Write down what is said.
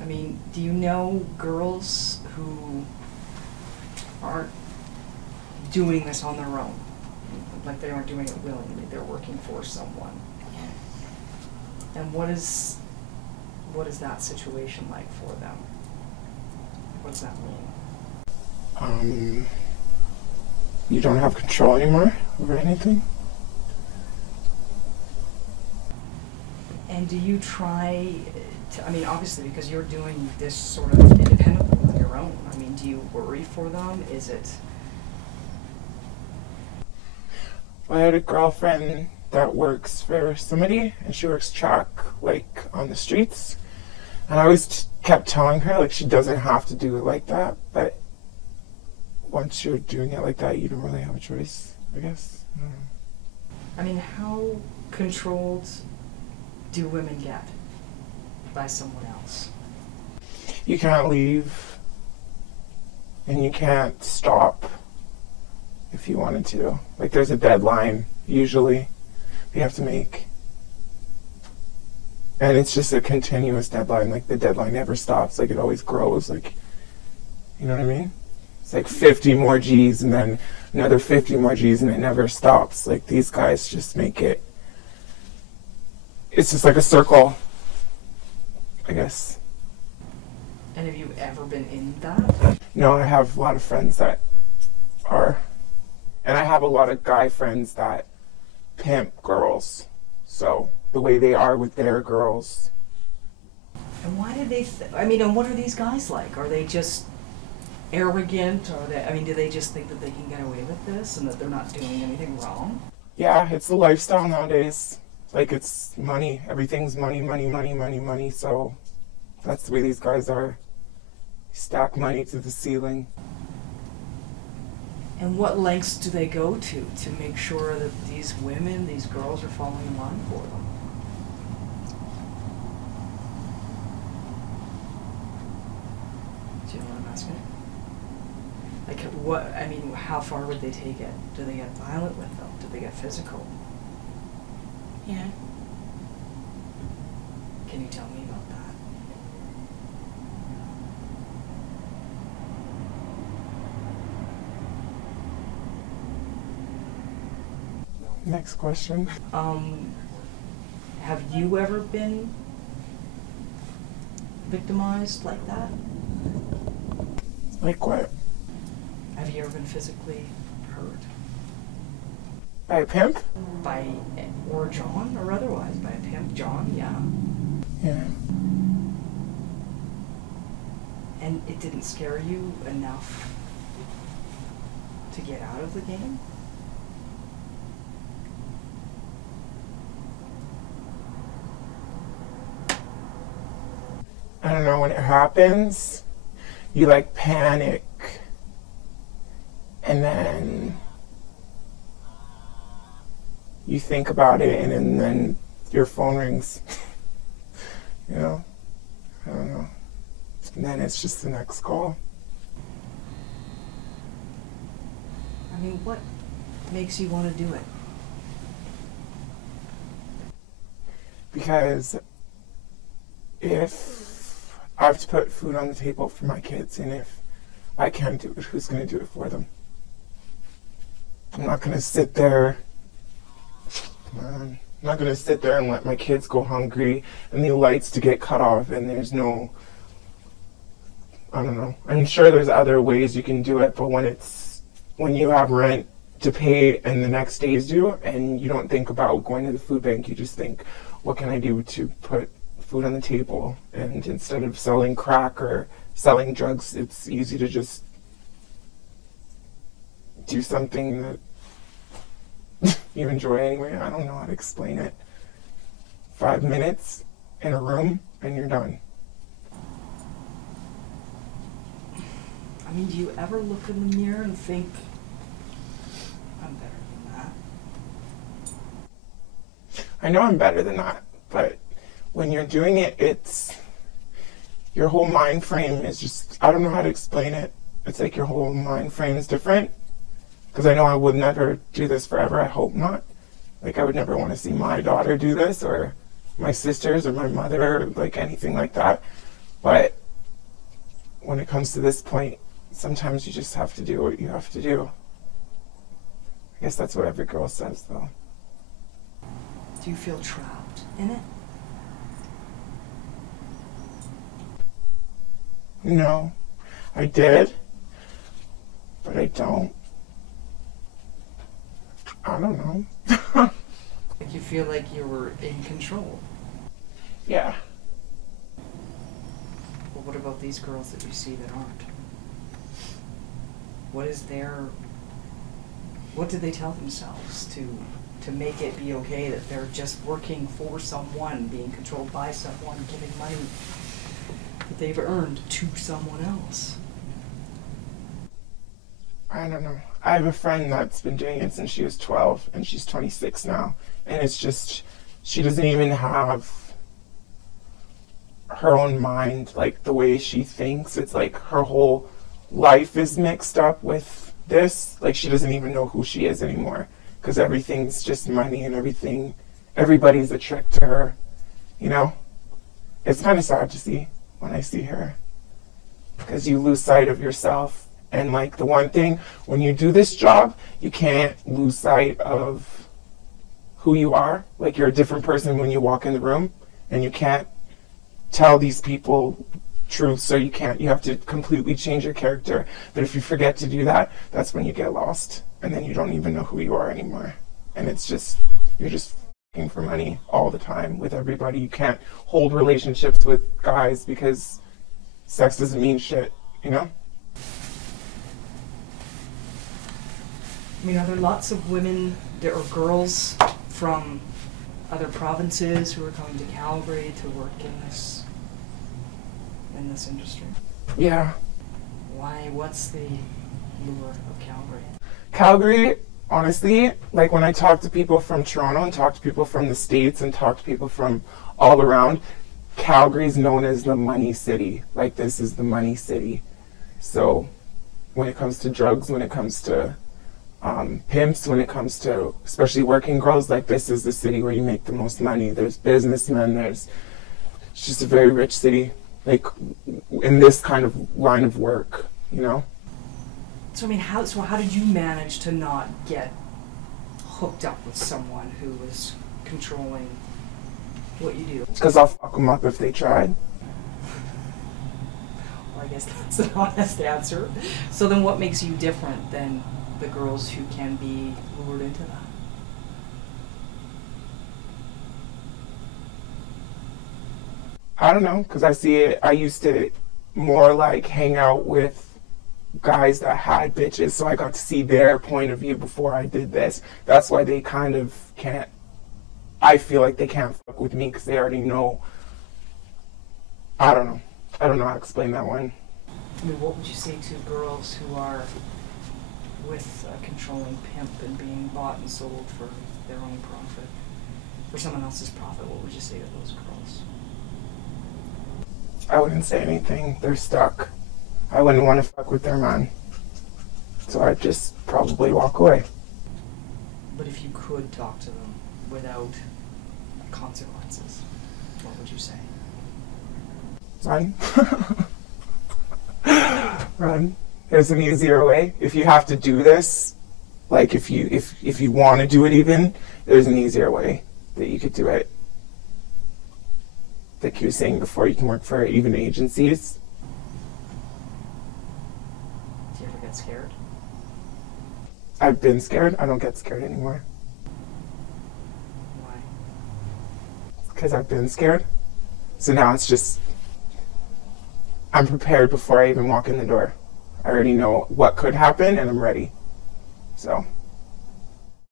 I mean, do you know girls who aren't doing this on their own? Like they aren't doing it willingly, they're working for someone. And what is that situation like for them? What does that mean? You don't have control anymore over anything. And do you try to, I mean, obviously because you're doing this sort of independently on your own, I mean, do you worry for them? Is it? I had a girlfriend that works for somebody, and she works track, like, on the streets. And I always kept telling her, like, she doesn't have to do it like that, but once you're doing it like that, you don't really have a choice, I guess. I don't know. I mean, how controlled do women get by someone else? You can't leave, and you can't stop if you wanted to. Like, there's a deadline, usually, you have to make. And it's just a continuous deadline. Like, the deadline never stops. Like, it always grows. Like, you know what I mean? It's like 50 more G's and then another 50 more G's, and it never stops. Like, these guys just make it. It's just like a circle, I guess. And have you ever been in that? No, I have a lot of friends that are. And I have a lot of guy friends that pimp girls. So the way they are with their girls. And why did they, I mean, and what are these guys like? Are they just arrogant? Or they, I mean, do they just think that they can get away with this and that they're not doing anything wrong? Yeah, it's the lifestyle nowadays. Like, it's money. Everything's money, money, money, money, money. So that's the way these guys are. Stack money to the ceiling. And what lengths do they go to make sure that these women, these girls are falling in line for them? Do you know what I'm asking? Like, what, I mean, how far would they take it? Do they get violent with them? Do they get physical? Yeah. Can you tell me about that? Next question. Have you ever been victimized like that? Like what? Have you ever been physically hurt? By a pimp? By, or John, or otherwise, by a pimp, John, yeah. Yeah. And it didn't scare you enough to get out of the game? I don't know, when it happens, you like panic. And then you think about it, and then your phone rings. You know? I don't know. And then it's just the next call. I mean, what makes you want to do it? Because if I have to put food on the table for my kids, and if I can't do it, who's going to do it for them? I'm not going to sit there. I'm not going to sit there and let my kids go hungry and the lights to get cut off and there's no, I don't know. I'm sure there's other ways you can do it, but when you have rent to pay and the next day is due and you don't think about going to the food bank, you just think, what can I do to put food on the table? And instead of selling crack or selling drugs, it's easy to just do something that you enjoy anyway. I don't know how to explain it. 5 minutes in a room and you're done. I mean, do you ever look in the mirror and think, I'm better than that? I know I'm better than that, but when you're doing it, it's your whole mind frame is just, I don't know how to explain it. It's like your whole mind frame is different. Because I know I would never do this forever. I hope not. Like, I would never want to see my daughter do this, or my sisters, or my mother, or like anything like that. But when it comes to this point, sometimes you just have to do what you have to do. I guess that's what every girl says, though. Do you feel trapped in it? No, I did, but I don't. I don't know. Like you feel like you were in control. Yeah. Well, what about these girls that you see that aren't? What did they tell themselves to make it be okay that they're just working for someone, being controlled by someone, giving money that they've earned to someone else? I don't know. I have a friend that's been doing it since she was 12, and she's 26 now. And it's just, she doesn't even have her own mind, like the way she thinks. It's like her whole life is mixed up with this. Like she doesn't even know who she is anymore, because everything's just money and everybody's a trick to her, you know? It's kind of sad to see when I see her, because you lose sight of yourself. And like the one thing, when you do this job, you can't lose sight of who you are. Like you're a different person when you walk in the room, and you can't tell these people truth, so you have to completely change your character. But if you forget to do that, that's when you get lost, and then you don't even know who you are anymore. And it's just, you're just f***ing for money all the time with everybody. You can't hold relationships with guys because sex doesn't mean shit, you know? I mean, are there lots of women or girls from other provinces who are coming to Calgary to work in this industry? Yeah. Why? What's the lure of Calgary? Calgary, honestly, like when I talk to people from Toronto and talk to people from the States and talk to people from all around, Calgary's known as the money city. Like this is the money city. So when it comes to drugs, when it comes to pimps, when it comes to especially working girls, like this is the city where you make the most money. There's businessmen, it's just a very rich city, like in this kind of line of work, you know? So I mean, how did you manage to not get hooked up with someone who was controlling what you do? Because I'll fuck them up if they tried. Well, I guess that's an honest answer. So then what makes you different than the girls who can be lured into that? I don't know, because I see it, I used to more like hang out with guys that had bitches, so I got to see their point of view before I did this. That's why they kind of can't, I feel like they can't fuck with me because they already know. I don't know how to explain that one. I mean, what would you say to girls who are with a controlling pimp and being bought and sold for their own profit, for someone else's profit? What would you say to those girls? I wouldn't say anything. They're stuck. I wouldn't want to fuck with their man. So I'd just probably walk away. But if you could talk to them without consequences, what would you say? Run. Run. There's an easier way. If you have to do this, like if you want to do it even, there's an easier way that you could do it. Like you were saying before, you can work for even agencies. Do you ever get scared? I've been scared. I don't get scared anymore. Why? Because I've been scared. So now it's just, I'm prepared before I even walk in the door. I already know what could happen and I'm ready. So